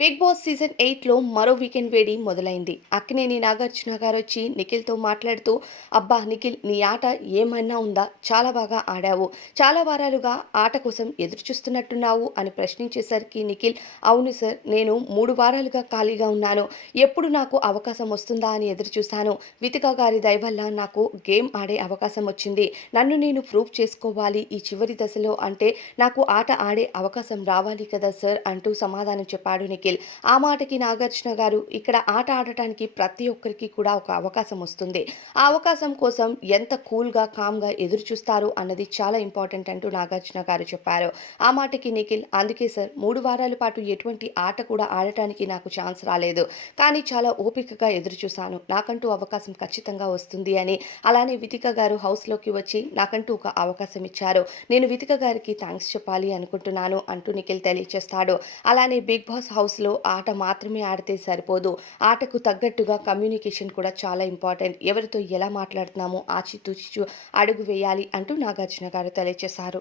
Big boss season 8లో మరో weekend వేడి మొదలైంది. అక్కినేని నాగార్జున గారొచ్చి నిఖిల్‌తో మాట్లాడుతూ, "అబ్బా! నిఖిల్ నీ ఆట ఏమన్నా ఉందా? చాలా బాగా ఆడావు. చాలా వారాలుగా ఆట కోసం ఎదురుచూస్తున్నట్టున్నావు" అని ప్రశ్నించేసరికి నిఖిల్, "అవును సార్. నేను 3 వారాలుగా ఖాళీగా ఉన్నాను. ఎప్పుడు నాకు అవకాశం వస్తుందా అని ఎదురుచూశాను. వితిక గారి దయ వల్ల నాకు గేమ్ ఆడే అవకాశం వచ్చింది. నన్ను నేను ప్రూవ్ చేసుకోవాలి ఈ చివరి దశలో. అంటే నాకు ఆట ఆడే అవకాశం రావాలి కదా సార్" అంటూ సమాధానం చెప్పాడు నిఖిల్. ఆ మాటకి నాగార్జున గారు, ఇక్కడ ఆట ఆడటానికి ప్రతి ఒక్కరికి కూడా ఒక అవకాశం వస్తుంది. ఆ అవకాశం కోసం ఎంత కూల్‌గా, కామ్‌గా ఎదురు చూస్తారు అన్నది చాలా ఇంపార్టెంట్ అంటూ నాగార్జున గారు చెప్పారు. ఆ మాటకి నిఖిల్, అందుకే సార్ 3 వారాల పాటు ఎటువంటి ఆట కూడా ఆడటానికి నాకు ఛాన్స్ రాలేదు. కానీ చాలా ఓపికగా ఎదురు చూశాను. నాకంటూ అవకాశం ఖచ్చితంగా వస్తుంది అని. అలానే వితిక గారు హౌస్‌లోకి వచ్చి నాకంటూ ఒక అవకాశం ఇచ్చారు. నేను వితిక గారికి థాంక్స్ చెప్పాలి అనుకుంటున్నాను అంటూ నిఖిల్ తెలియచేస్తాడు. అలానే బిగ్ బాస్ హౌస్‌లో ఆట మాత్రమే ఆడితే సరిపోదు. ఆటకు తగ్గట్టుగా కమ్యూనికేషన్ కూడా చాలా ఇంపార్టెంట్. ఎవరితో ఎలా మాట్లాడుతున్నామో ఆచితూచి అడుగు వేయాలి అంటూ నాగార్జున గారు తెలియచేశారు.